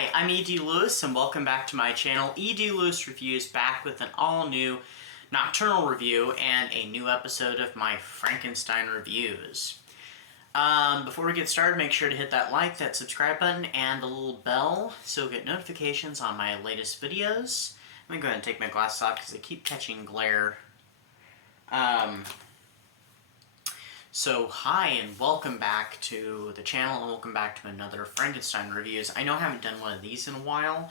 Hi, I'm E.D. Lewis, and welcome back to my channel, E.D. Lewis Reviews, back with an all-new nocturnal review and a new episode of my Frankenstein Reviews. Before we get started, make sure to hit that like, that subscribe button, and the little bell so you'll get notifications on my latest videos. Let me go ahead and take my glasses off because I keep catching glare. So hi and welcome back to the channel and welcome back to another Frankenstein Reviews. I know I haven't done one of these in a while,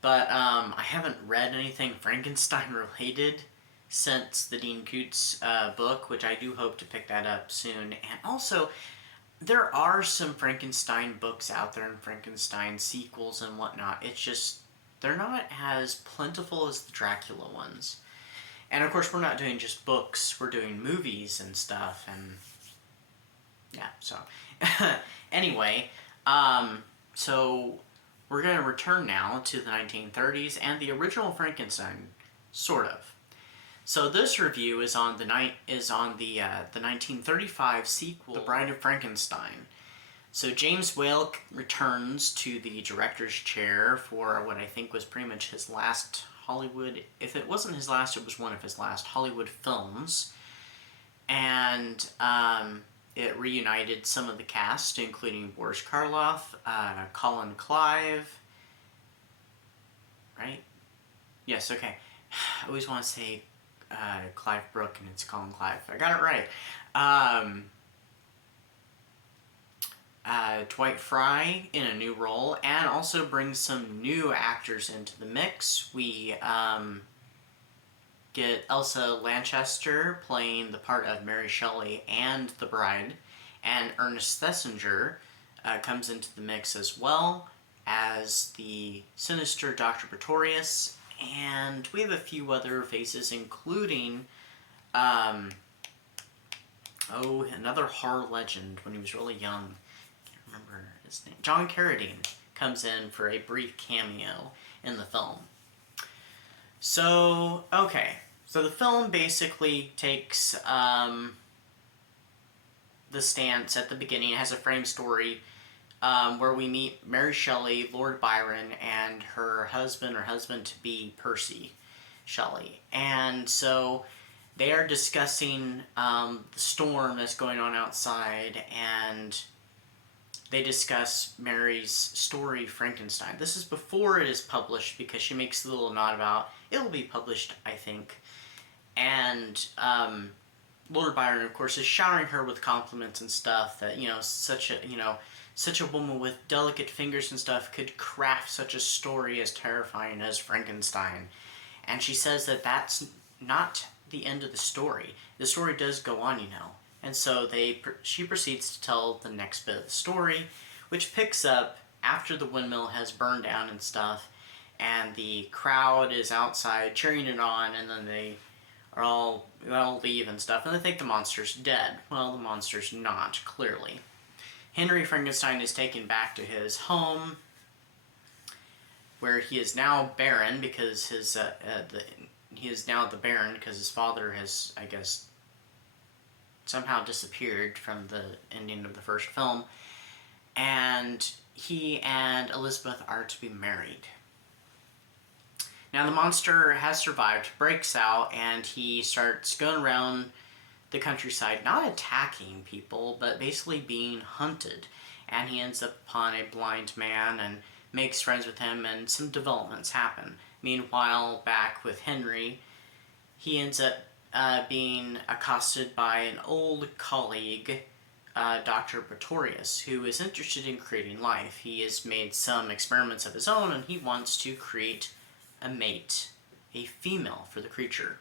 but I haven't read anything Frankenstein related since the Dean Koontz book, which I do hope to pick that up soon. And also, there are some Frankenstein books out there and Frankenstein sequels and whatnot. It's just, they're not as plentiful as the Dracula ones. And of course, we're not doing just books, we're doing movies and stuff, and yeah, so. Anyway, so we're going to return now to the 1930s and the original Frankenstein, sort of. So this review is on the 1935 sequel, The Bride of Frankenstein. So James Whale returns to the director's chair for what I think was pretty much his last Hollywood, if it wasn't his last, it was one of his last Hollywood films. And it reunited some of the cast, including Boris Karloff, Colin Clive, right? Yes, okay. I always want to say Clive Brook and it's Colin Clive. I got it right. Dwight Fry in a new role, and also brings some new actors into the mix. We get Elsa Lanchester playing the part of Mary Shelley and the bride, and Ernest Thesiger comes into the mix as well as the sinister Dr. Pretorius, and we have a few other faces, including another horror legend when he was really young. Remember his name. John Carradine comes in for a brief cameo in the film. So, okay. So the film basically takes the stance at the beginning. It has a frame story where we meet Mary Shelley, Lord Byron, and her husband-to-be Percy Shelley. And so they are discussing the storm that's going on outside, and they discuss Mary's story, Frankenstein. This is before it is published, because she makes a little nod about it will be published, I think. And Lord Byron, of course, is showering her with compliments and stuff that, such a woman with delicate fingers and stuff could craft such a story as terrifying as Frankenstein. And she says that that's not the end of the story. The story does go on, And so she proceeds to tell the next bit of the story, which picks up after the windmill has burned down and stuff, and the crowd is outside cheering it on, and then they all leave and stuff, and they think the monster's dead. Well, the monster's not, clearly. Henry Frankenstein is taken back to his home, where he is now Baron, because he is now the Baron because his father has, I guess, somehow disappeared from the ending of the first film, and he and Elizabeth are to be married. Now the monster has survived, breaks out, and he starts going around the countryside, not attacking people, but basically being hunted. And he ends up upon a blind man and makes friends with him, and some developments happen. Meanwhile, back with Henry, he ends up being accosted by an old colleague, Dr. Pretorius, who is interested in creating life. He has made some experiments of his own, and he wants to create a mate, a female, for the creature.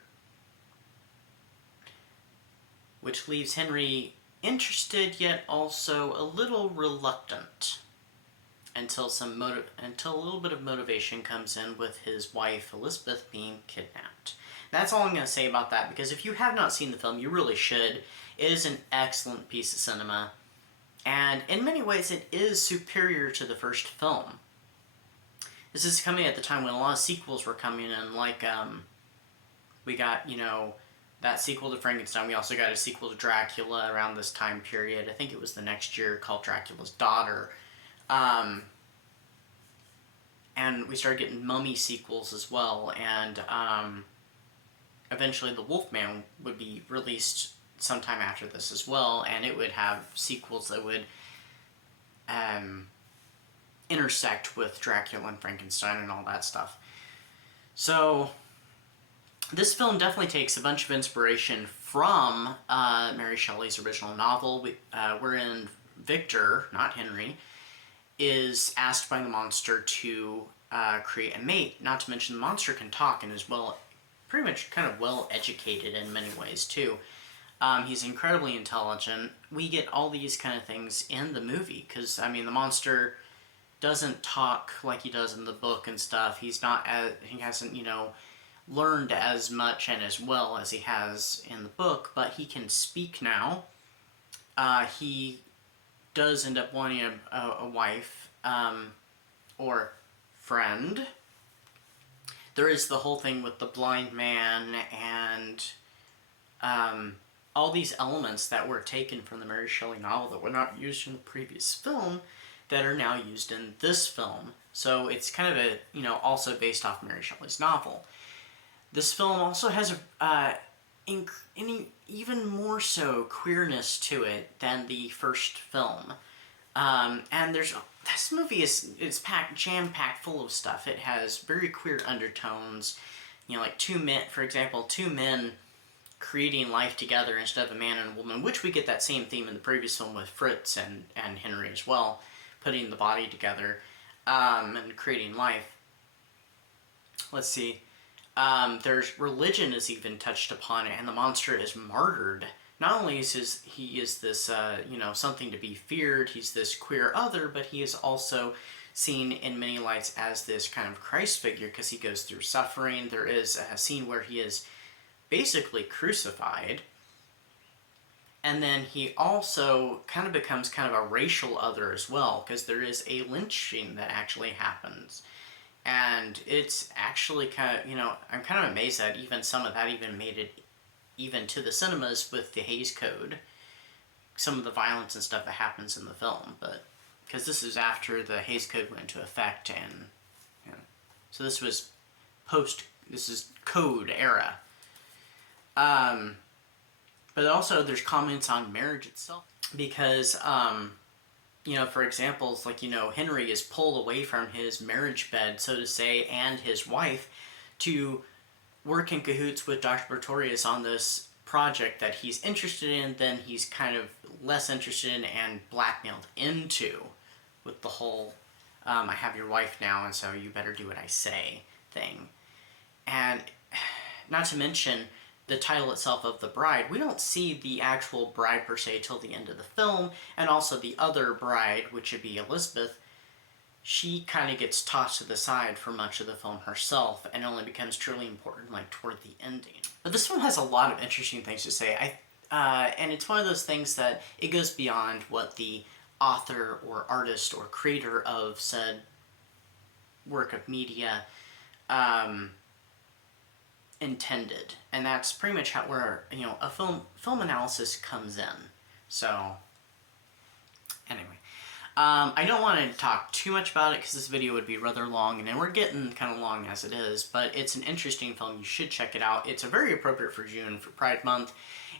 Which leaves Henry interested, yet also a little reluctant, until a little bit of motivation comes in with his wife, Elizabeth, being kidnapped. That's all I'm going to say about that, because if you have not seen the film, you really should. It is an excellent piece of cinema, and in many ways it is superior to the first film. This is coming at the time when a lot of sequels were coming in, like, we got, that sequel to Frankenstein. We also got a sequel to Dracula around this time period. I think it was the next year, called Dracula's Daughter. and we started getting Mummy sequels as well, and eventually the Wolfman would be released sometime after this as well, and it would have sequels that would intersect with Dracula and Frankenstein and all that stuff. So this film definitely takes a bunch of inspiration from Mary Shelley's original novel, wherein Victor, not Henry, is asked by the monster to create a mate. Not to mention the monster can talk and is pretty much kind of well educated in many ways too. He's incredibly intelligent. We get all these kind of things in the movie because, I mean, the monster doesn't talk like he does in the book and stuff. He hasn't, learned as much and as well as he has in the book, but he can speak now. He does end up wanting a wife, or friend. There is the whole thing with the blind man and all these elements that were taken from the Mary Shelley novel that were not used in the previous film that are now used in this film. So it's kind of also based off Mary Shelley's novel. This film also has even more so queerness to it than the first film. And this movie is jam-packed full of stuff. It has very queer undertones. Like two men creating life together instead of a man and a woman, which we get that same theme in the previous film with Fritz and Henry as well, putting the body together and creating life. Let's see. There's religion is even touched upon, and the monster is martyred. Not only is he this something to be feared, he's this queer other, but he is also seen in many lights as this kind of Christ figure because he goes through suffering. There is a scene where he is basically crucified, and then he also kind of becomes kind of a racial other as well because there is a lynching that actually happens. And it's actually kind of, I'm kind of amazed that even some of that even made it even to the cinemas with the Hays Code. Some of the violence and stuff that happens in the film, but because this is after the Hays Code went into effect, and so this was this is Code era. But also there's comments on marriage itself because for examples, like, Henry is pulled away from his marriage bed, so to say, and his wife to work in cahoots with Dr. Pretorius on this project that he's interested in, then he's kind of less interested in and blackmailed into with the whole, I have your wife now, and so you better do what I say thing. And not to mention the title itself of the bride. We don't see the actual bride per se till the end of the film, and also the other bride, which would be Elizabeth, she kind of gets tossed to the side for much of the film herself and only becomes truly important like toward the ending. But this film has a lot of interesting things to say. And it's one of those things that it goes beyond what the author or artist or creator of said work of media intended, and that's pretty much where a film analysis comes in. So anyway, I don't want to talk too much about it because this video would be rather long, and then we're getting kind of long as it is, but it's an interesting film. You should check it out. It's a very appropriate for June, for Pride Month,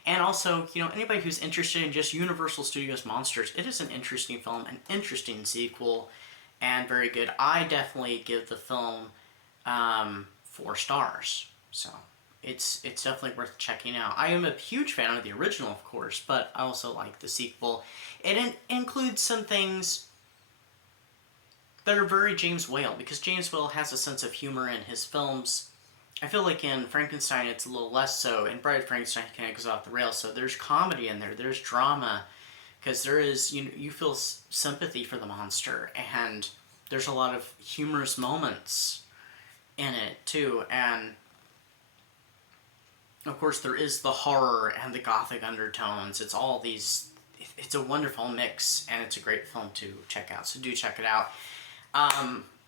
and also, anybody who's interested in just Universal Studios monsters, it is an interesting film, an interesting sequel, and very good. I definitely give the film 4 stars. So it's definitely worth checking out. I am a huge fan of the original, of course, but I also like the sequel. It includes some things that are very James Whale, because James Whale has a sense of humor in his films. I feel like in Frankenstein it's a little less so. In Bride of Frankenstein he kind of goes off the rails. So there's comedy in there, there's drama, because there is, you feel sympathy for the monster, and there's a lot of humorous moments in it too, and of course there is the horror and the gothic undertones. It's all these, it's a wonderful mix, and it's a great film to check out, so do check it out.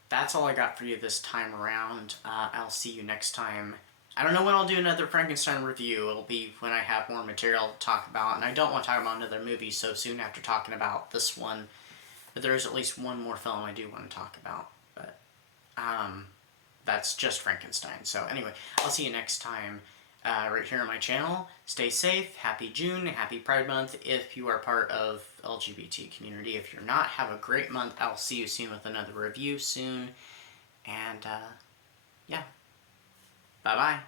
That's all I got for you this time around. I'll see you next time. I don't know when I'll do another Frankenstein review. It'll be when I have more material to talk about, and I don't want to talk about another movie so soon after talking about this one, but there is at least one more film I do want to talk about. But That's just Frankenstein. So anyway, I'll see you next time right here on my channel. Stay safe. Happy June. Happy Pride Month if you are part of LGBT community. If you're not, have a great month. I'll see you soon with another review soon. And yeah. Bye-bye.